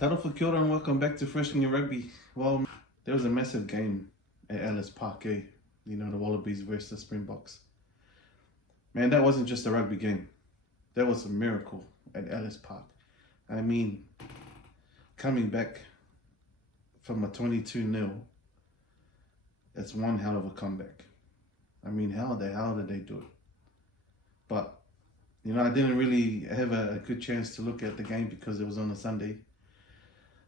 Talo for kia ora and welcome back to Fresh in Your Rugby. Well, there was a massive game at Ellis Park, eh? You know, the Wallabies versus the Springboks. Man, that wasn't just a rugby game. That was a miracle at Ellis Park. I mean, coming back from a 22-0, it's one hell of a comeback. I mean, how did they do it? But, you know, I didn't really have a good chance to look at the game because it was on a Sunday.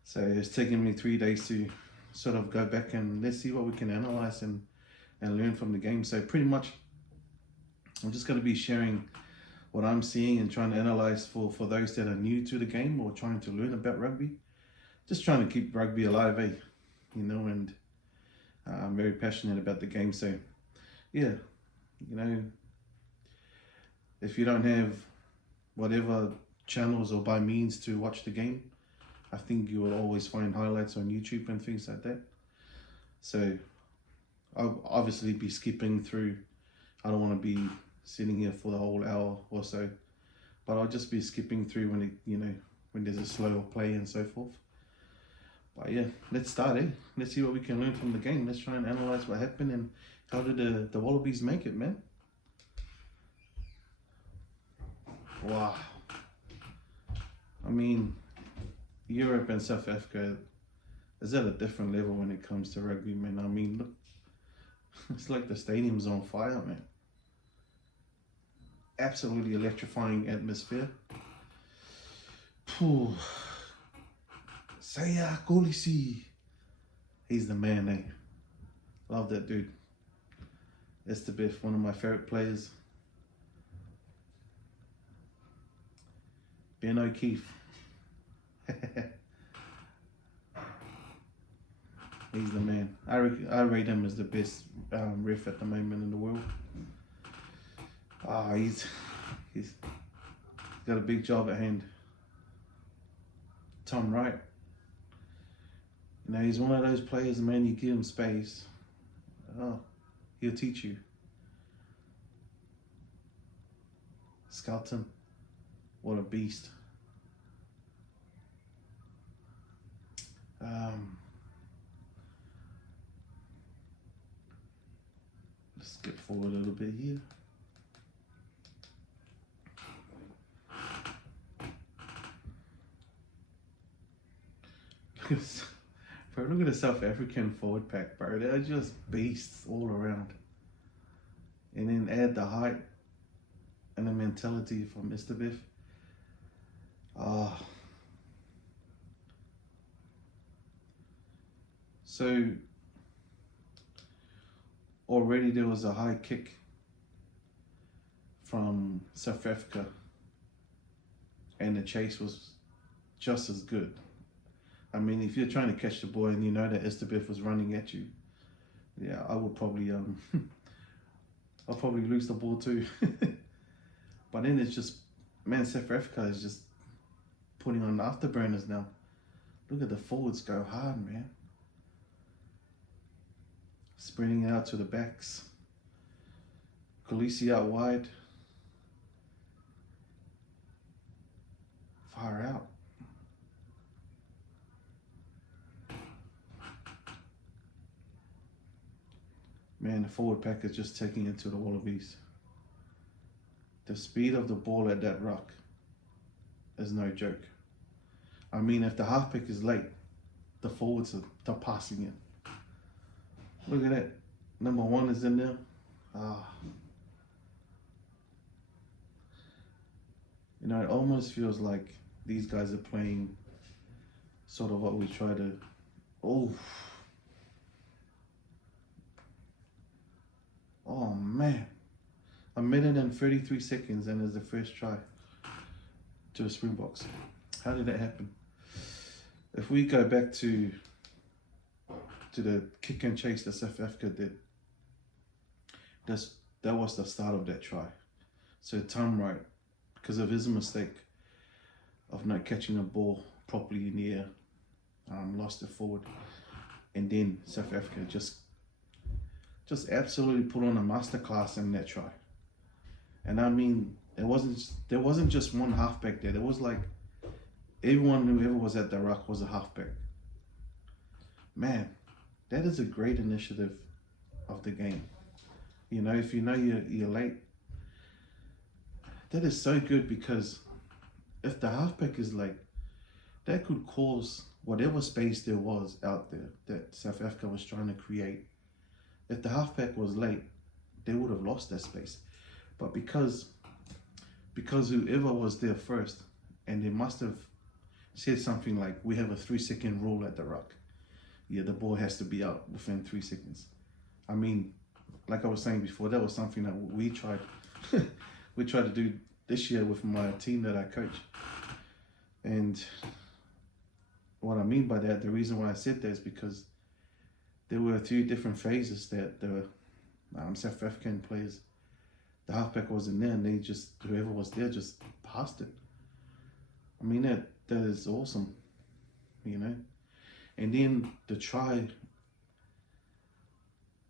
So it's taken me 3 days to sort of go back and let's see what we can analyze and learn from the game. So pretty much, I'm just going to be sharing what I'm seeing and trying to analyze for those that are new to the game or trying to learn about rugby. Just trying to keep rugby alive, eh? You know, and I'm very passionate about the game. So yeah, you know, if you don't have whatever channels or by means to watch the game, I think you will always find highlights on YouTube and things like that. So I'll obviously be skipping through. I don't want to be sitting here for the whole hour or so, but I'll just be skipping through when it, you know, when there's a slower play and so forth. But yeah, let's start, eh? Let's see what we can learn from the game. Let's try and analyze what happened and how did the Wallabies make it, man? Wow. I mean, Europe and South Africa is at a different level when it comes to rugby, man. I mean, look, it's like the stadium's on fire, man. Absolutely electrifying atmosphere. Phew. Saya Kolisi. He's the man, eh? Love that dude. That's the best, one of my favorite players. Ben O'Keefe. He's the man. I rate him as the best ref at the moment in the world. He's got a big job at hand. Tom Wright. You know, he's one of those players, man, you give him space, he'll teach you. Skelton, what a beast. Let's skip forward a little bit here. Bro, look at the South African forward pack, bro. They're just beasts all around. And then add the height and the mentality from Mr. Biff. So already there was a high kick from South Africa and the chase was just as good. I mean, if you're trying to catch the ball and you know that Estabeth was running at you, yeah, I would probably I'll probably lose the ball too. But then it's just, man, South Africa is just putting on the afterburners now. Look at the forwards go hard, man. Spreading out to the backs. Kolisi out wide. Far out. Man, the forward pack is just taking it to the Wallabies. The speed of the ball at that ruck is no joke. I mean, if the half pick is late, the forwards are passing it. Look at that. Number 1 is in there. You know, it almost feels like these guys are playing sort of what we try to... Oh man, 1 minute and 33 seconds and it's the first try to the Springboks. How did that happen? If we go back to the kick and chase that South Africa did, that was the start of that try. So Tom Wright, because of his mistake of not catching the ball properly in the air, lost it forward, and then South Africa just absolutely put on a masterclass in that try. And I mean, there wasn't just one halfback there. There was like Everyone who ever was at the ruck was a halfback. Man, that is a great initiative of the game. You know, if you know you're late, that is so good, because if the halfback is late, that could cause whatever space there was out there that South Africa was trying to create. If the halfback was late, they would have lost that space. But because whoever was there first, and they must have said something like, we have a 3-second rule at the ruck. Yeah, the ball has to be out within 3 seconds. I mean, like I was saying before, that was something that we tried we tried to do this year with my team that I coach. And what I mean by that, the reason why I said that is because there were a few different phases that the South African players, the halfback wasn't there, and they just, whoever was there just passed it. I mean, that is awesome, you know. And then the try,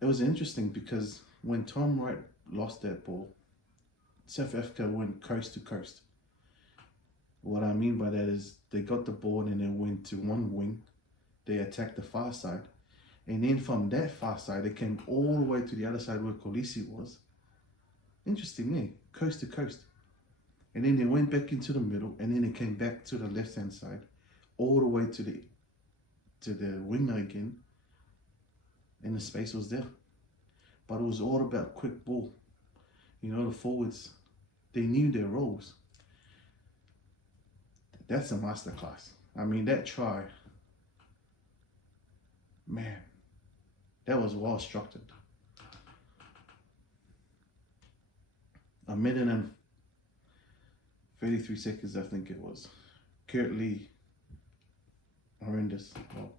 it was interesting because when Tom Wright lost that ball, South Africa went coast to coast. What I mean by that is they got the ball and they went to one wing, they attacked the far side, and then from that far side they came all the way to the other side where Kolisi was. Interesting, eh? Coast to coast. And then they went back into the middle, and then they came back to the left hand side, all the way to the winger again, and the space was there. But it was all about quick ball. You know, the forwards, they knew their roles. That's a masterclass. I mean, that try, man, that was well structured. A minute and 33 seconds, I think it was. Curtly horrendous. Well,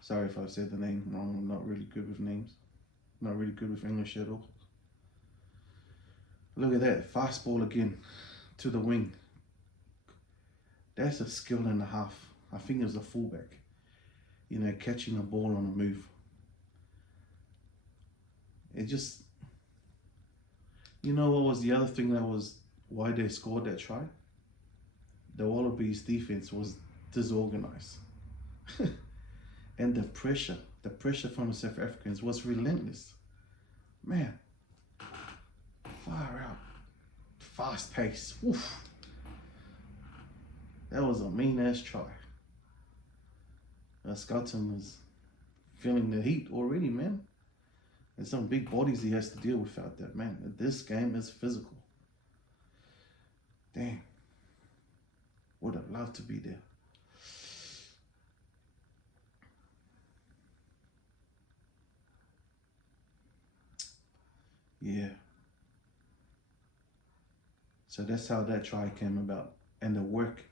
sorry if I said the name wrong. I'm not really good with names. Not really good with English at all. Look at that, fast ball again to the wing. That's a skill and a half. I think it was a fullback, you know, catching a ball on a move. It just, you know what was the other thing that was why they scored that try? The Wallabies defense was disorganized. And the pressure from the South Africans was relentless. Man, far out, fast pace. Oof. That was a mean ass try. Skelton was feeling the heat already, man. There's some big bodies he has to deal with out there, man. This game is physical. Damn. Would have loved to be there. Yeah. So that's how that try came about. And the work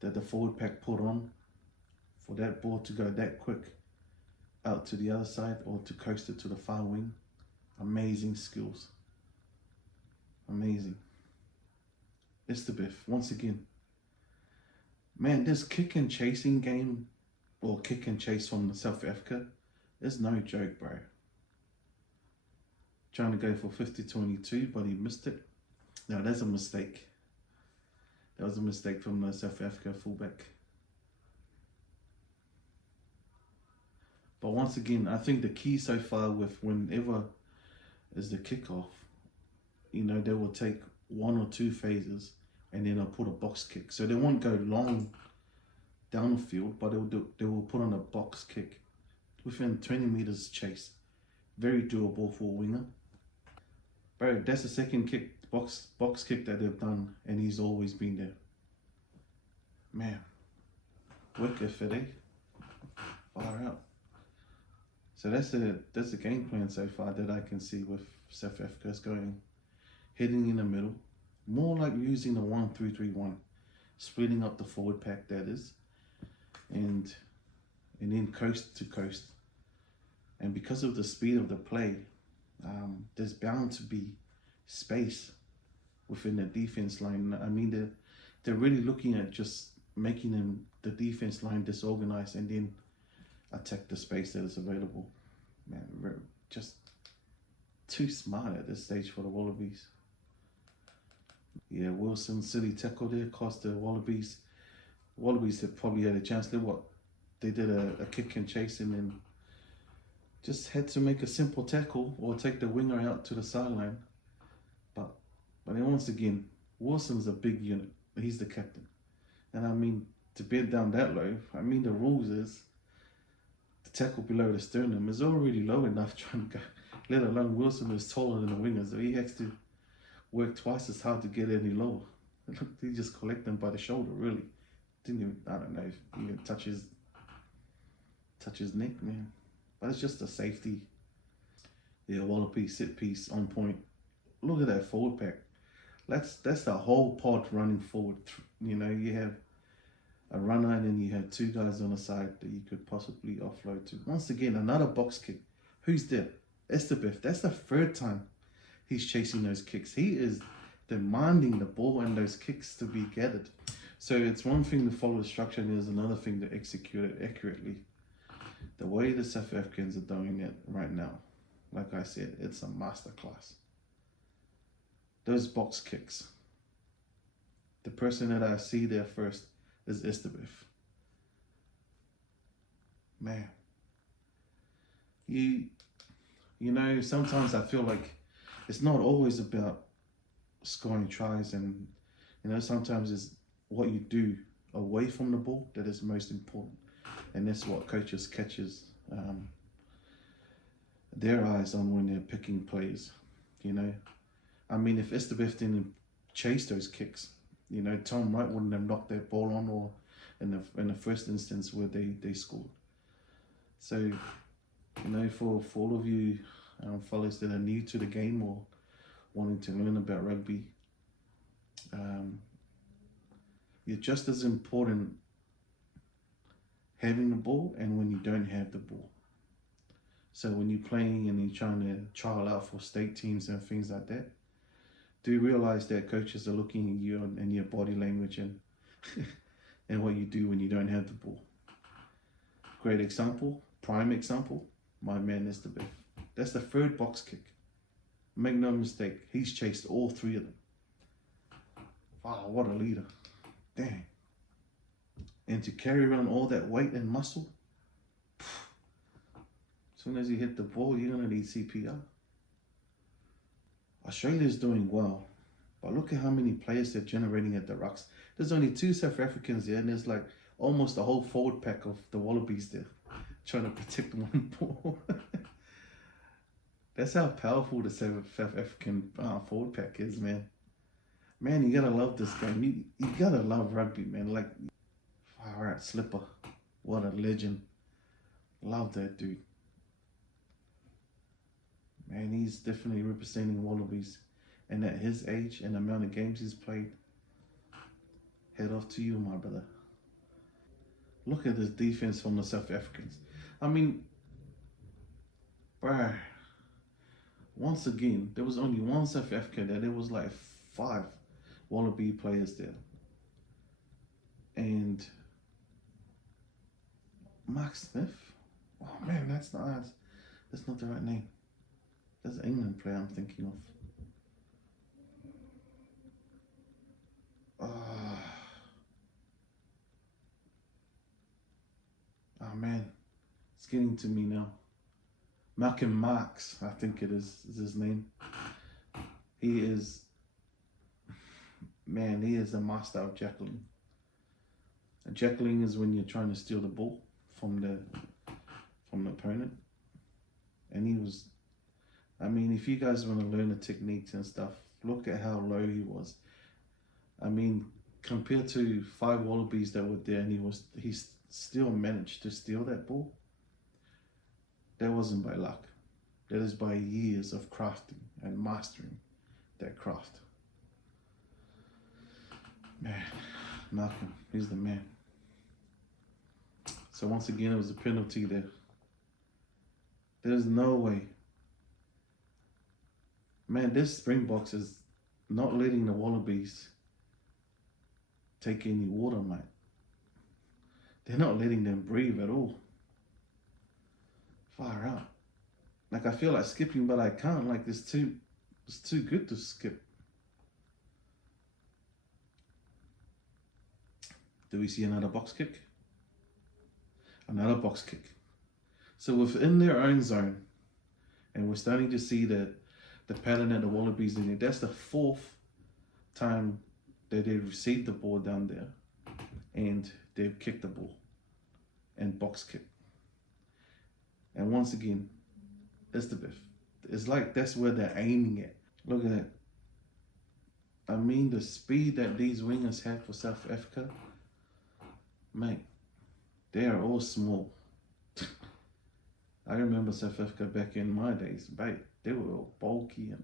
that the forward pack put on for that ball to go that quick out to the other side or to coast it to the far wing. Amazing skills. Amazing. It's the Biff, once again. Man, this kick and chasing game, or kick and chase from South Africa, is no joke, bro. Trying to go for 50-22, but he missed it. No, that's a mistake. That was a mistake from the South Africa fullback. But once again, I think the key so far with whenever is the kickoff, you know, they will take 1 or 2 phases and then they'll put a box kick. So they won't go long down the field, but they will put on a box kick within 20 meters chase. Very doable for a winger. Bro, that's the second kick, box kick that they've done, and he's always been there. Man, work effort, eh? Far out. So that's the game plan so far that I can see with South Africa's going, heading in the middle, more like using the 1-3-3-1, splitting up the forward pack, that is, and then coast to coast. And because of the speed of the play, there's bound to be space within the defense line. I mean, they're really looking at just making the defense line disorganized and then attack the space that is available. Man, we're just too smart at this stage for the Wallabies. Yeah, Wilson silly tackle there cost the Wallabies. Wallabies had probably had a chance. They did a kick and chase and then just had to make a simple tackle or take the winger out to the sideline. But but then once again, Wilson's a big unit. He's the captain. And I mean, to bend down that low, I mean, the rules is the tackle below the sternum is already low enough trying to go, let alone Wilson is taller than the winger, so he has to work twice as hard to get any lower. He just collect them by the shoulder, really. Didn't even, I don't know, if he even touch his neck, man. But it's just a safety. Yeah, Wallaby sit piece on point. Look at that forward pack. That's the whole pod running forward. You know, you have a runner and then you have two guys on the side that you could possibly offload to. Once again, another box kick. Who's there? Estebeff. That's the third time he's chasing those kicks. He is demanding the ball and those kicks to be gathered. So it's one thing to follow the structure and there's another thing to execute it accurately. The way the South Africans are doing it right now, like I said, it's a masterclass. Those box kicks. The person that I see there first is Estebeff. Man, you know, sometimes I feel like it's not always about scoring tries, and you know, sometimes it's what you do away from the ball that is most important, and that's what coaches catches their eyes on when they're picking plays. You know, I mean, if Estebeff didn't chase those kicks, you know, Tom Wright wouldn't have knocked that ball on, or in the first instance where they scored. So, you know, for all of you fellas that are new to the game or wanting to learn about rugby, you're just as important having the ball and when you don't have the ball. So when you're playing and you're trying to trial out for state teams and things like that, do realize that coaches are looking at you and your body language and and what you do when you don't have the ball. Great example, prime example, my man Estebeff. That's the third box kick. Make no mistake, he's chased all three of them. Wow, what a leader. Dang. And to carry around all that weight and muscle, as soon as you hit the ball, you're going to need CPR. Australia's doing well, but look at how many players they're generating at the rucks. There's only 2 South Africans there, and there's like almost a whole forward pack of the Wallabies there, trying to protect one ball. That's how powerful the South African forward pack is, man. Man, you gotta love this game. You gotta love rugby, man. Like, all right, Slipper, what a legend. Love that dude. Man, he's definitely representing Wallabies. And at his age and the amount of games he's played, head off to you, my brother. Look at this defense from the South Africans. I mean, bruh, once again, there was only one South African there. There was like 5 Wallaby players there. And Mark Smith? Oh man, that's not the right name. That's an England player I'm thinking of. Oh man, it's getting to me now. Malcolm Marx, I think it is his name. He is, man, he is a master of jackling. Jackling is when you're trying to steal the ball from the opponent. And he was, I mean, if you guys want to learn the techniques and stuff, look at how low he was. I mean, compared to 5 Wallabies that were there, and he still managed to steal that ball. That wasn't by luck. That is by years of crafting and mastering that craft. Man, Malcolm, he's the man. So once again, it was a penalty there. There's no way. Man, this Springboks is not letting the Wallabies take any water, mate. They're not letting them breathe at all. Far out. Like, I feel like skipping, but I can't. Like, it's too good to skip. Do we see another box kick? Another box kick. So within their own zone, and we're starting to see the pattern that the Wallabies in it. That's the fourth time that they've received the ball down there and they've kicked the ball and box kick. And once again, it's the biff. It's like that's where they're aiming at. Look at that. I mean, the speed that these wingers have for South Africa, mate, they are all small. I remember South Africa back in my days, mate, they were all bulky,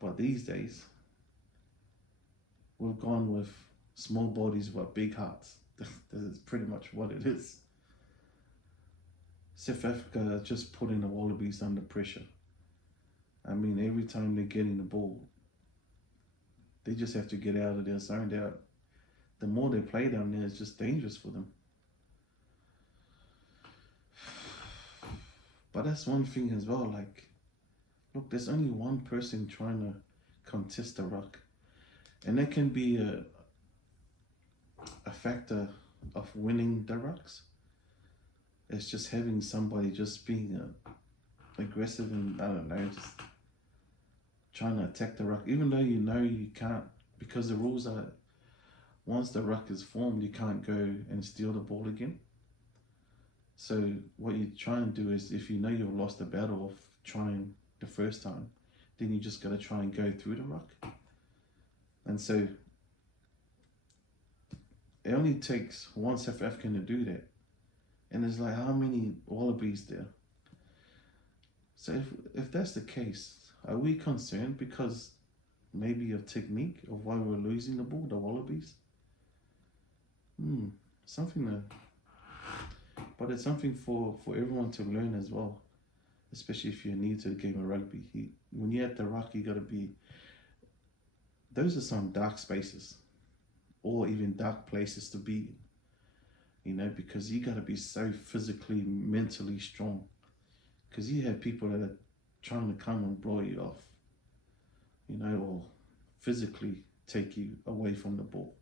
but these days, we've gone with small bodies but big hearts. This is pretty much what it is. South Africa are just putting the Wallabies under pressure. I mean, every time they're getting the ball, they just have to get out of their zone. The more they play down there, it's just dangerous for them. But that's one thing as well, like, look, there's only one person trying to contest the ruck. And that can be a factor of winning the rucks. It's just having somebody just being aggressive and, I don't know, just trying to attack the ruck. Even though you know you can't, because the rules are, once the ruck is formed, you can't go and steal the ball again. So what you try and do is, if you know you've lost the battle of trying the first time, then you just got to try and go through the ruck. And so it only takes one South African to do that. And it's like, how many Wallabies there? So if that's the case, are we concerned because maybe of technique of why we're losing the ball, the Wallabies? Something that, but it's something for everyone to learn as well, especially if you're new to the game of rugby. When you're at the ruck, you got to be, those are some dark spaces or even dark places to be in, you know, because you got to be so physically, mentally strong, because you have people that are trying to come and blow you off, you know, or physically take you away from the ball.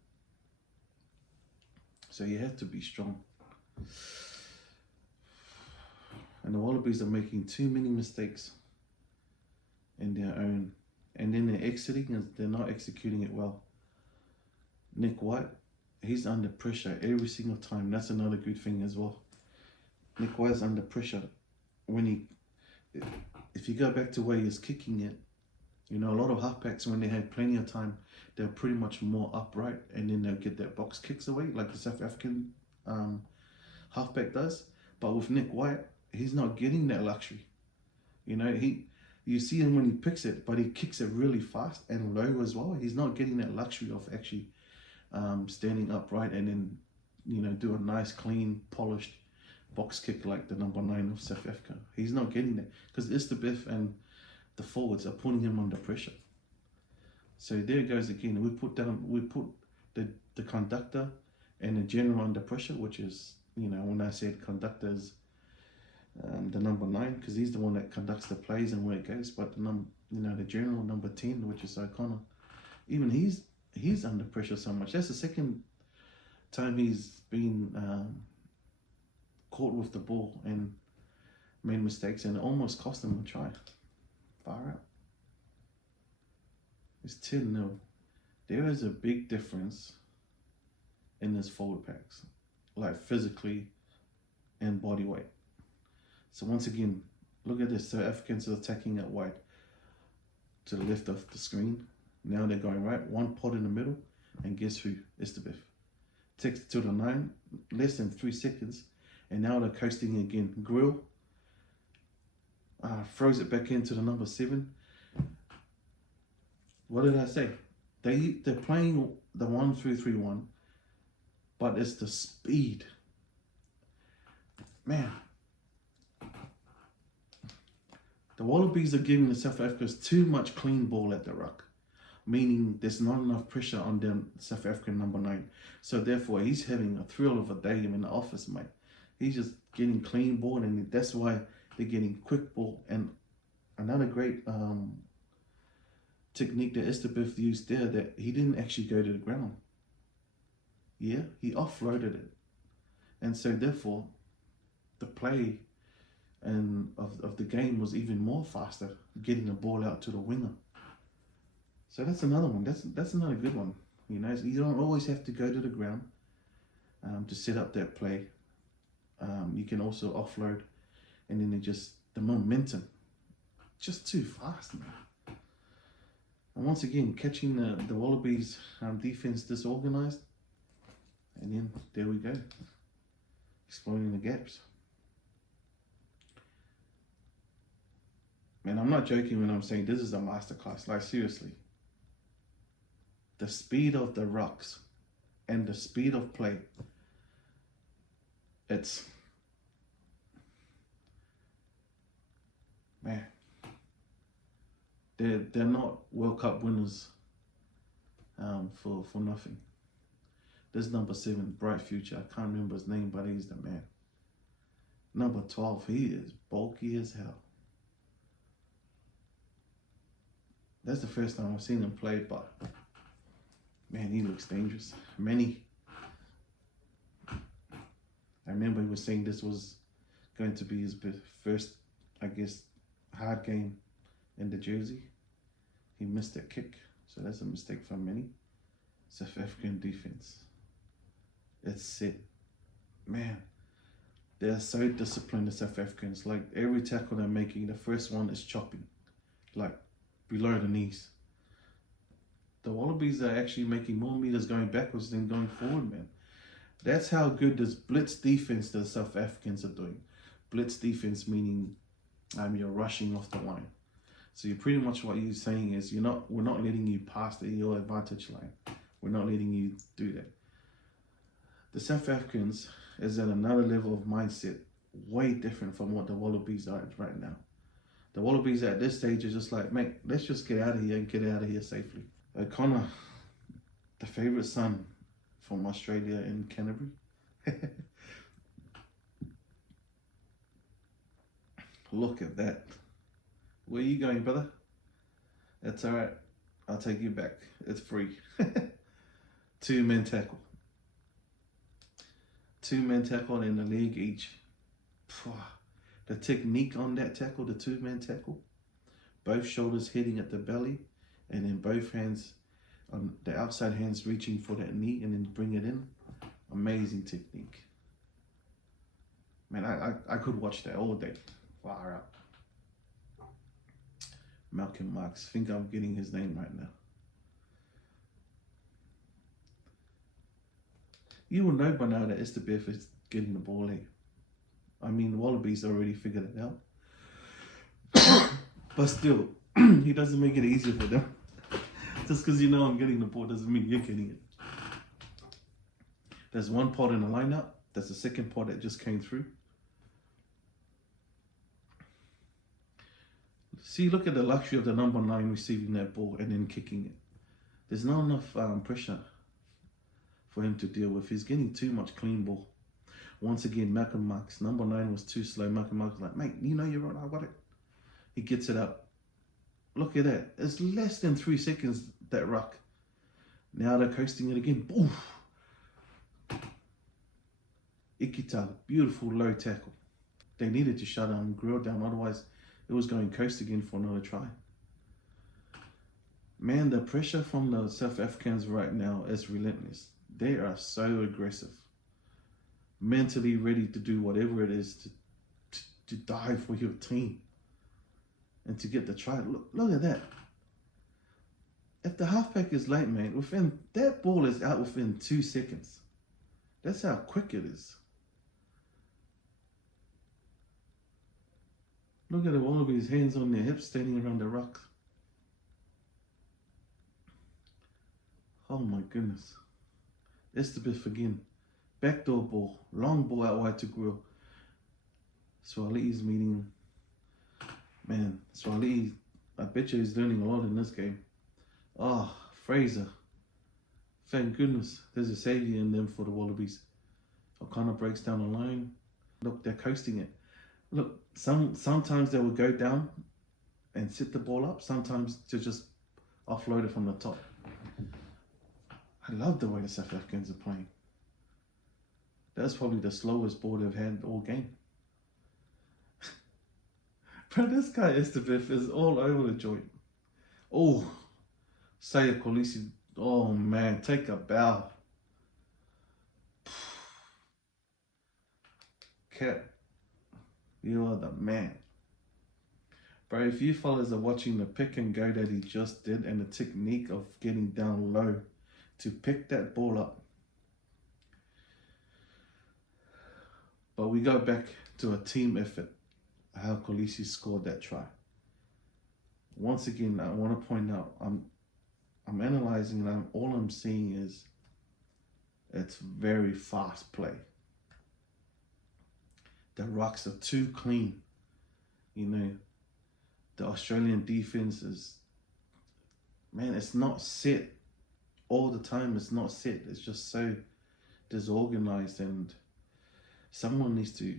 So you have to be strong. And the Wallabies are making too many mistakes in their own, and then they're exiting and they're not executing it well. Nick White, he's under pressure every single time. That's another good thing as well. Nick White's under pressure when if you go back to where he's kicking it, you know, a lot of halfbacks, when they had plenty of time, they're pretty much more upright, and then they'll get their box kicks away like the South African halfback does. But with Nick White, he's not getting that luxury. You know, you see him when he picks it, but he kicks it really fast and low as well. He's not getting that luxury of actually standing upright and then, you know, do a nice, clean, polished box kick like the number 9 of South Africa. He's not getting that because Istabiff and the forwards are putting him under pressure. So there it goes again. We put the conductor and the general under pressure, which is, you know, when I said conductor is the number 9, because he's the one that conducts the plays and where it goes. But the general number 10, which is O'Connor, even he's under pressure so much. That's the second time he's been caught with the ball and made mistakes, and it almost cost him a try. Far out. It's 10-0. There is a big difference in this forward packs, like physically and body weight. So once again, look at this. So Africans are attacking at wide to the left of the screen. Now they're going right, one pot in the middle, and guess who? Istabiff. Takes it to the 9, less than 3 seconds, and now they're coasting again. Grill throws it back into the number 7. What did I say? They're playing the 1-3-3-1, but it's the speed. Man, the Wallabies are giving the South Africans too much clean ball at the ruck, meaning there's not enough pressure on them, South African number 9. So therefore, he's having a thrill of a day in the office, mate. He's just getting clean ball, and that's why they're getting quick ball. And another great technique that Istabiff used there, that he didn't actually go to the ground. Yeah, he offloaded it. And so therefore, the play and of the game was even more faster, getting the ball out to the winger. So that's another one. That's another good one. You know, you don't always have to go to the ground to set up that play. You can also offload, and then the momentum, just too fast, man. And once again, catching the Wallabies defense disorganized, and then there we go, exploiting the gaps. Man, I'm not joking when I'm saying this is a masterclass. Like, seriously, the speed of the rucks and the speed of play, it's, man, they're not World Cup winners for nothing. This number 7, bright future, I can't remember his name, but he's the man. Number 12, he is bulky as hell. That's the first time I've seen him play, but man, he looks dangerous. I remember he was saying this was going to be his first, I guess, hard game in the jersey. He missed that kick, so that's a mistake for many. South African defense. It's set. Man, they're so disciplined, the South Africans. Like, every tackle they're making, the first one is chopping, like below the knees. The Wallabies are actually making more meters going backwards than going forward, man. That's how good this blitz defense the South Africans are doing. Blitz defense meaning you're rushing off the line. So you're pretty much, what you're saying is we're not letting you pass your advantage line. We're not letting you do that. The South Africans is at another level of mindset, way different from what the Wallabies are at right now. The Wallabies at this stage are just like, mate, let's just get out of here and get out of here safely. O'Connor, the favourite son from Australia in Canterbury. Look at that. Where are you going, brother? That's all right. I'll take you back. It's free. 2-man tackle. 2-man tackle in the league each. The technique on that tackle, the 2-man tackle, both shoulders hitting at the belly, and then both hands, on the outside hands reaching for that knee and then bring it in. Amazing technique. Man, I could watch that all day. Far out. Malcolm Marx. Think I'm getting his name right now. You will know by now that Estabeth is getting the ball in. I mean, the Wallabies already figured it out. But still, he doesn't make it easier for them. Just because you know I'm getting the ball doesn't mean you're getting it. There's one pod in the lineup. That's the second pod that just came through. See, look at the luxury of the number 9 receiving that ball and then kicking it. There's not enough pressure for him to deal with. He's getting too much clean ball. Once again, Malcolm Marx, number 9 was too slow. Malcolm Marx was like, mate, you know you're right, I got it. He gets it up. Look at that. It's less than 3 seconds, that ruck. Now they're coasting it again. Oof. Ikita, beautiful low tackle. They needed to shut Grill down, otherwise it was going coast again for another try. Man, the pressure from the South Africans right now is relentless. They are so aggressive. Mentally ready to do whatever it is to die for your team and to get the try. Look at that. If the halfback is late, man, that ball is out within 2 seconds. That's how quick it is. Look at the Wallabies, hands on their hips, standing around the ruck. Oh my goodness. Estabeth again. Backdoor ball. Long ball out wide to Grill. Swali's meeting. Man, Swali, I bet you he's learning a lot in this game. Oh, Fraser. Thank goodness there's a saviour in them for the Wallabies. O'Connor breaks down the line. Look, they're coasting it. Look, sometimes they will go down and sit the ball up. Sometimes to just offload it from the top. I love the way the South Africans are playing. That's probably the slowest ball they've had all game. But this guy Estevez is all over the joint. Oh, Saya Kolisi. Oh man, take a bow. Cat, you are the man. Bro, if you fellas are watching the pick and go that he just did and the technique of getting down low to pick that ball up. But we go back to a team effort, how Kolisi scored that try. Once again, I want to point out, I'm analysing and all I'm seeing is it's very fast play. The rucks are too clean. You know, the Australian defense is, man, it's not set all the time. It's not set. It's just so disorganized, and someone needs to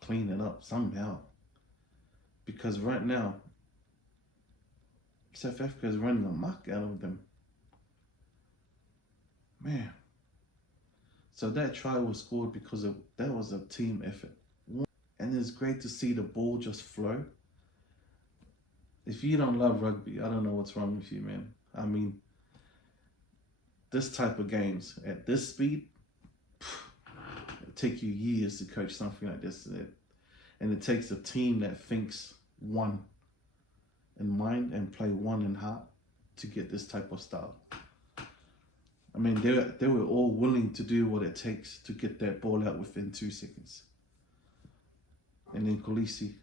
clean it up somehow. Because right now, South Africa is running amok out of them. Man. So that try was scored because that was a team effort. And it's great to see the ball just flow. If you don't love rugby, I don't know what's wrong with you, man. I mean, this type of games at this speed, it'll take you years to coach something like this. And it takes a team that thinks one in mind and play one in heart to get this type of style. I mean, they were all willing to do what it takes to get that ball out within 2 seconds. And then Kolisi,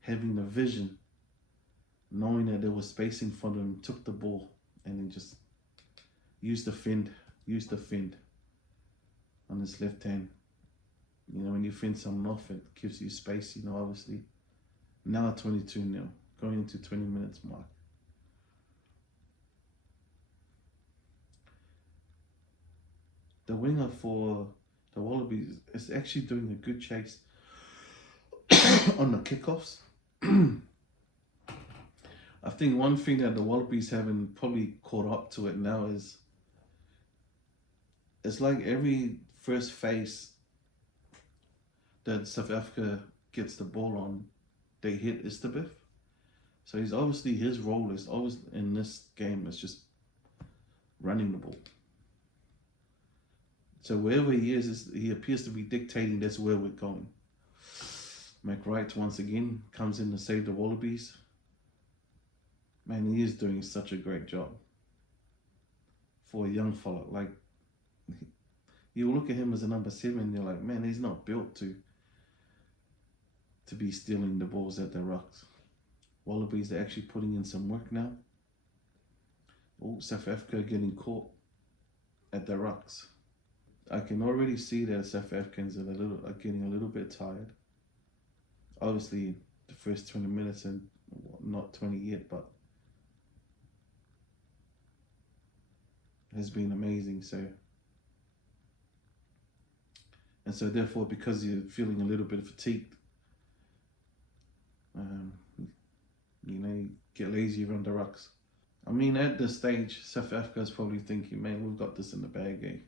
having the vision, knowing that there was space in front of him, took the ball and then just used the fend on his left hand. You know, when you fend someone off, it gives you space, you know, obviously. Now 22-0, going into 20 minutes mark. The winger for the Wallabies is actually doing a good chase on the kickoffs. I think one thing that the Wallabies haven't probably caught up to it now is it's like every first phase that South Africa gets the ball on, they hit Estevez. So he's obviously, his role is always in this game is just running the ball. So wherever he is, he appears to be dictating that's where we're going. McWright once again comes in to save the Wallabies. Man, he is doing such a great job for a young fella. Like, you look at him as a number 7, and you're like, man, he's not built to be stealing the balls at the rucks. Wallabies are actually putting in some work now. Oh, South Africa getting caught at the rucks. I can already see that South Africans are getting a little bit tired. Obviously, the first 20 minutes and not 20 yet, but has been amazing. So therefore, because you're feeling a little bit fatigued, you know, you get lazy around the rucks. I mean, at this stage, South Africa is probably thinking, man, we've got this in the bag, eh?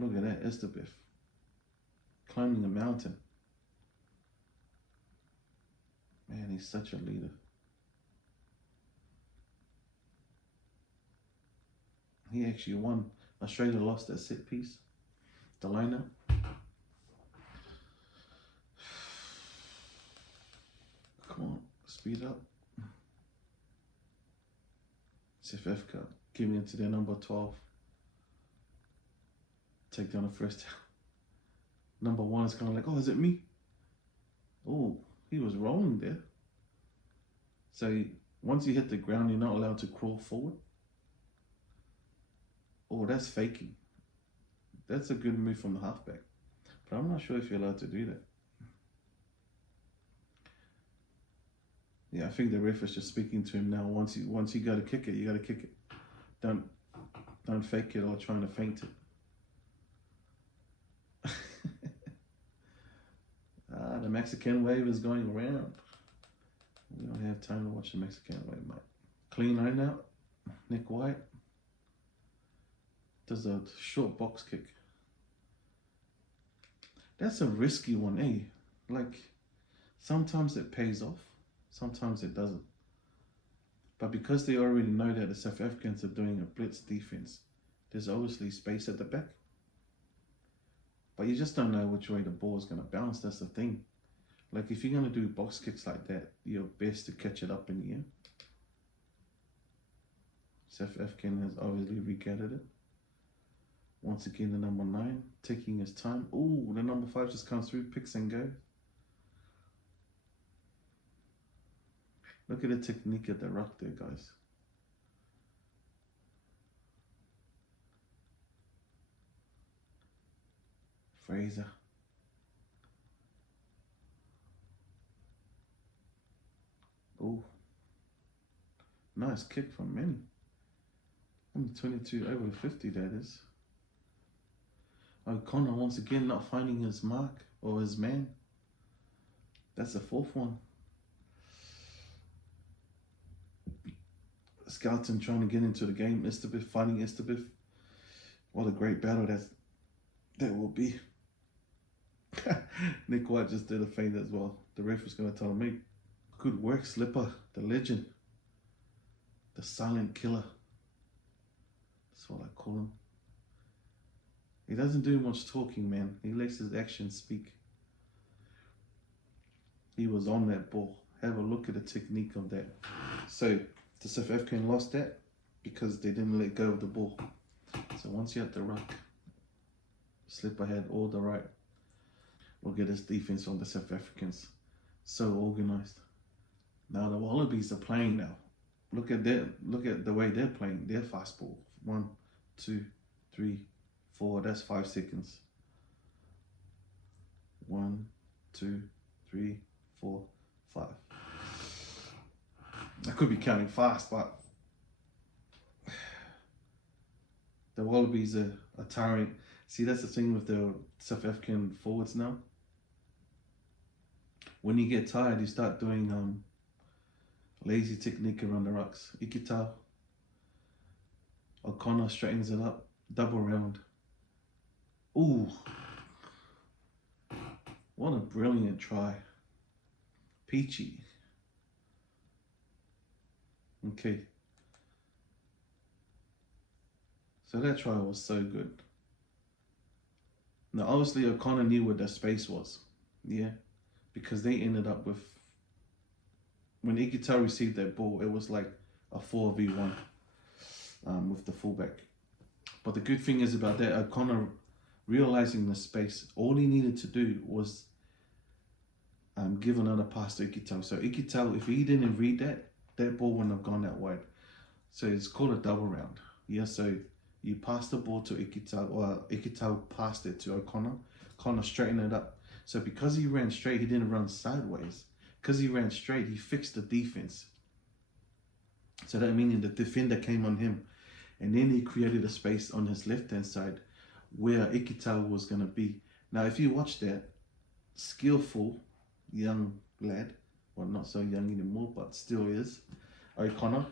Look at that, Estevez climbing a mountain. Man, he's such a leader. He actually won. Australia lost that set piece, the lineup. Come on, speed up. South Africa giving it to their number 12. Take down the first down. Number 1 is kind of like, oh, is it me? Oh, he was rolling there. So once you hit the ground, you're not allowed to crawl forward. Oh, that's faking. That's a good move from the halfback. But I'm not sure if you're allowed to do that. Yeah, I think the ref is just speaking to him now. Once you got to kick it, you got to kick it. Don't fake it or trying to feint it. The Mexican wave is going around. We don't have time to watch the Mexican wave, mate. Clean line out. Nick White. does a short box kick. That's a risky one, eh? Like, sometimes it pays off, sometimes it doesn't. But because they already know that the South Africans are doing a blitz defense, there's obviously space at the back. But you just don't know which way the ball is going to bounce. That's the thing. Like, if you're going to do box kicks like that, you're best to catch it up in the air. South African has obviously regathered it. Once again, the number 9 taking his time. Ooh, the number 5 just comes through, picks and goes. Look at the technique at the ruck there, guys. Fraser. Ooh. Nice kick from Manny. Only 22 over 50, that is. O'Connor once again not finding his mark or his man. That's the 4th one. Skelton trying to get into the game. Istabith fighting Istabith. What a great battle that will be. Nick White just did a feint as well. The ref was going to tell him, mate, good work, Slipper, the legend, the silent killer. That's what I call him. He doesn't do much talking, man. He lets his actions speak. He was on that ball. Have a look at the technique of that. So the South African lost that because they didn't let go of the ball. So once you're at the ruck, Slipper had all the right. Look at this defense on the South Africans. So organized. Now the Wallabies are playing now. Look at the way they're playing. They're fast ball. 1, 2, 3, 4. That's 5 seconds. 1, 2, 3, 4, 5. I could be counting fast, but the Wallabies are tiring. See, that's the thing with the South African forwards now. When you get tired, you start doing lazy technique around the rucks. Ikitau. O'Connor straightens it up. Double round. Ooh. What a brilliant try. Peachy. Okay. So that try was so good. Now, obviously, O'Connor knew where the space was. Yeah. Because they ended up with, when Ikitau received that ball, it was like a 4v1 with the fullback. But the good thing is about that, O'Connor realizing the space, all he needed to do was give another pass to Ikitau. So Ikitau, if he didn't read that ball wouldn't have gone that wide. So it's called a double round. Yeah, so you pass the ball to Ikitau, or Ikitau passed it to O'Connor. O'Connor straightened it up. So because he ran straight, he didn't run sideways. Because he ran straight, he fixed the defense. So that meaning the defender came on him. And then he created a space on his left-hand side where Ikitau was going to be. Now, if you watch that, skillful young lad, well, not so young anymore, but still is, O'Connor,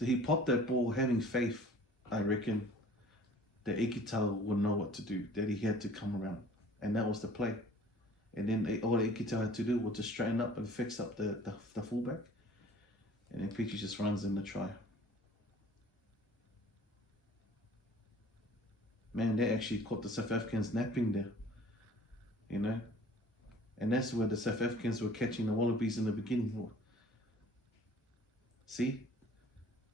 he popped that ball having faith, I reckon, that Ikitau would know what to do, that he had to come around. And that was the play. And then all Ikitau had to do was to straighten up and fix up the fullback. And then Peachy just runs in the try. Man, they actually caught the South Africans napping there. You know? And that's where the South Africans were catching the Wallabies in the beginning. See?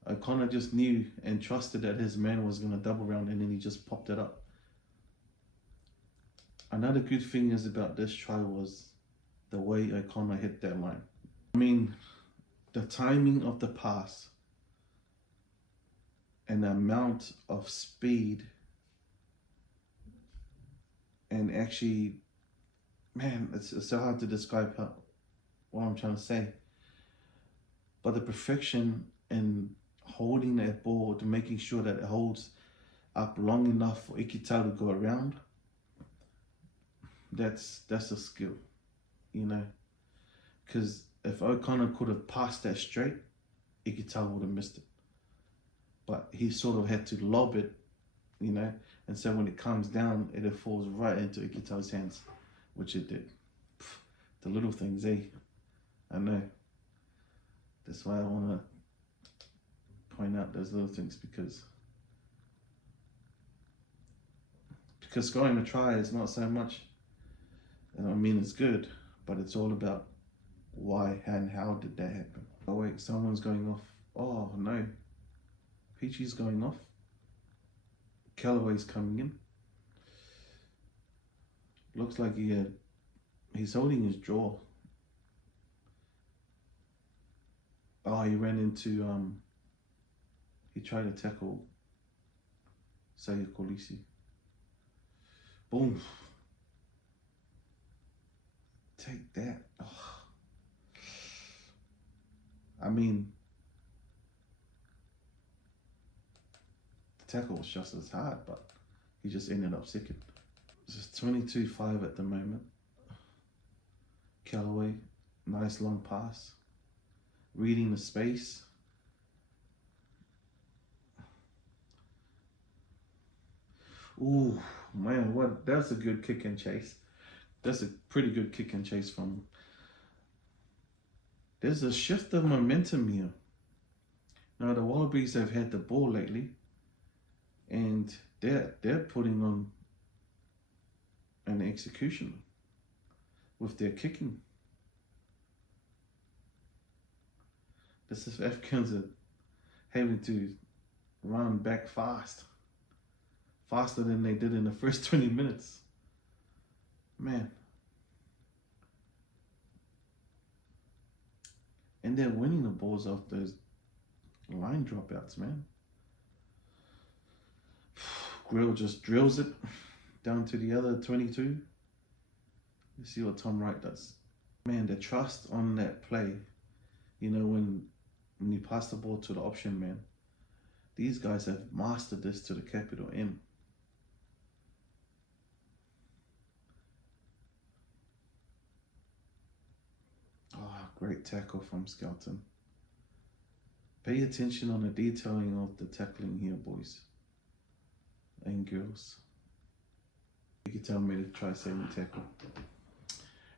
O'Connor just knew and trusted that his man was going to double round, and then he just popped it up. Another good thing is about this try was the way O'Connor hit that line. I mean, the timing of the pass and the amount of speed and actually, man, it's so hard to describe what I'm trying to say. But the perfection in holding that ball, to making sure that it holds up long enough for Ikitau to go around, that's a skill, you know. Because if O'Connor could have passed that straight, Ikitau would have missed it. but he sort of had to lob it, you know, and so when it comes down, it falls right into Ikito's hands, which it did. The little things, eh? I know. That's why I want to point out those little things, because scoring a try is not so much, I mean, it's good, but it's all about why and how did that happen. Oh wait, someone's going off. Oh no, Peachy's going off. Callaway's coming in. Looks like he's holding his jaw. Oh, he ran into, he tried to tackle Saya Kolisi. Boom. Take that. Oh. I mean, the tackle was just as hard, but he just ended up second. It's just 22-5 at the moment. Callaway, nice long pass. Reading the space. Ooh, man, that's a good kick and chase. That's a pretty good kick and chase from. There's a shift of momentum here. Now the Wallabies have had the ball lately, and they're putting on an execution with their kicking. The South Africans are having to run back faster than they did in the first 20 minutes. Man. And they're winning the balls off those line dropouts, man. Grill just drills it down to the other 22. You see what Tom Wright does. Man, the trust on that play, you know, when you pass the ball to the option man, these guys have mastered this to the capital M. Oh, great tackle from Skelton. Pay attention on the detailing of the tackling here, boys and girls. You can tell me to try saving tackle.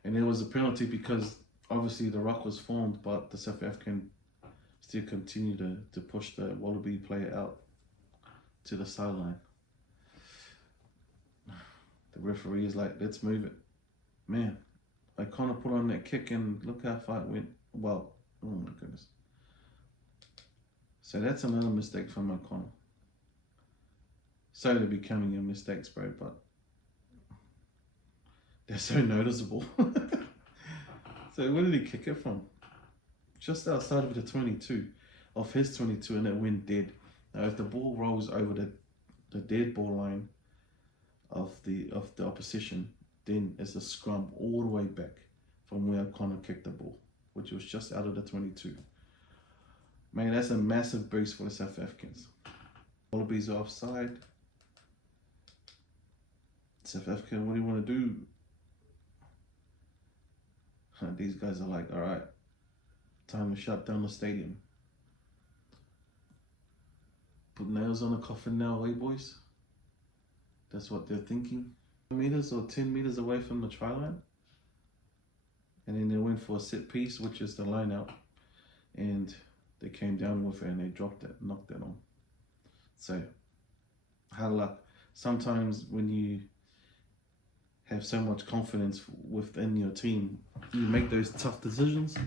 And there was a penalty because obviously the ruck was formed, but the South African still continued to push the Wallaby player out to the sideline. The referee is like, let's move it. Man, I kind of put on that kick and look how far it went. Well, oh my goodness. So that's another mistake from O'Connell. Sorry to be counting your mistakes, bro, but they're so noticeable. So where did he kick it from? Just outside of the 22, of his 22, and it went dead. Now if the ball rolls over the dead ball line of the opposition, then it's a scrum all the way back from where O'Connor kicked the ball, which was just out of the 22. Man, that's a massive boost for the South Africans. Wallabies are offside. South Africa, what do you want to do? These guys are like, all right, time to shut down the stadium. Put nails on the coffin now, eh, boys? That's what they're thinking. Meters or 10 meters away from the try line. And then they went for a set piece, which is the line out. And they came down with it and they dropped it, knocked it on. So, hard luck. Sometimes when you have so much confidence within your team, you make those tough decisions,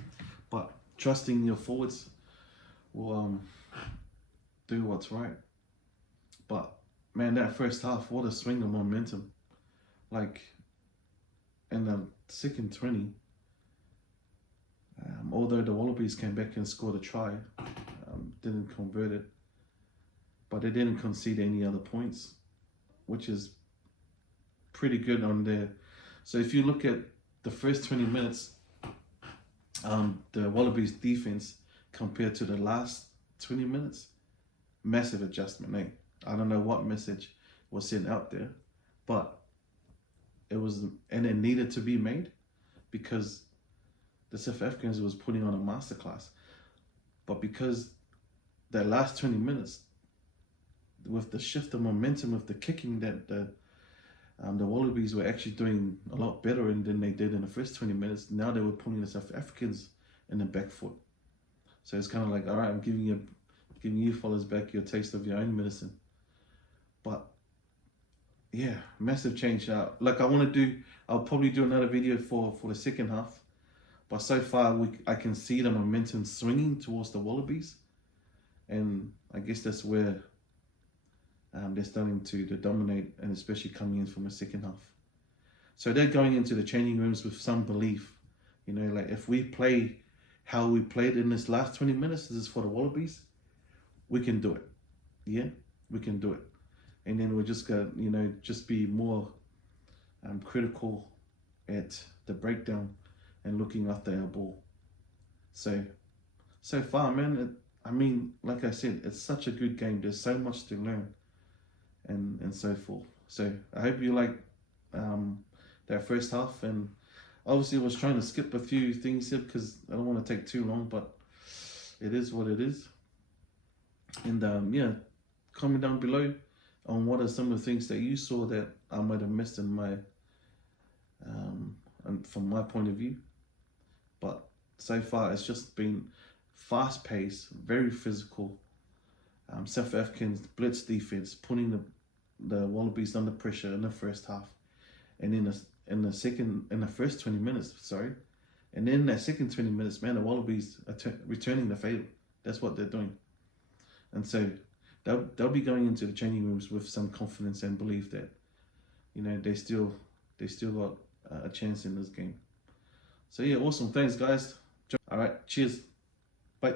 but trusting your forwards will do what's right. But man, that first half, what a swing of momentum. Like in the second 20, although the Wallabies came back and scored a try, didn't convert it, but they didn't concede any other points, which is pretty good on there. So if you look at the first 20 minutes, the Wallabies defense compared to the last 20 minutes, massive adjustment, eh? I don't know what message was sent out there, but it was, and it needed to be made because the South Africans was putting on a masterclass. But because that last 20 minutes, with the shift of momentum, with the kicking, that the Wallabies were actually doing a lot better than they did in the first 20 minutes. Now they were putting the South Africans in the back foot. So it's kind of like, all right, I'm giving you fellas back your taste of your own medicine. But yeah, massive change. Like I'll probably do another video for the second half. But so far, I can see the momentum swinging towards the Wallabies. And I guess that's where they're starting to dominate, and especially coming in from the second half. So they're going into the changing rooms with some belief. You know, like if we play how we played in this last 20 minutes, this is for the Wallabies, we can do it. Yeah, we can do it. And then we're just going to, you know, just be more critical at the breakdown and looking after our ball. So far, man, I mean, like I said, it's such a good game. There's so much to learn and so forth. So I hope you like that first half. And obviously I was trying to skip a few things here because I don't want to take too long, but it is what it is. And yeah, comment down below on what are some of the things that you saw that I might have missed in my from my point of view. But so far it's just been fast paced, very physical. South Africans blitz defense, putting the Wallabies under pressure in the first half, and in the first 20 minutes, sorry, and then that second 20 minutes, man, the Wallabies are returning the favour. That's what they're doing, and so they'll be going into the changing rooms with some confidence and belief that, you know, they still got a chance in this game. So yeah, awesome. Thanks, guys. All right, cheers. Bye.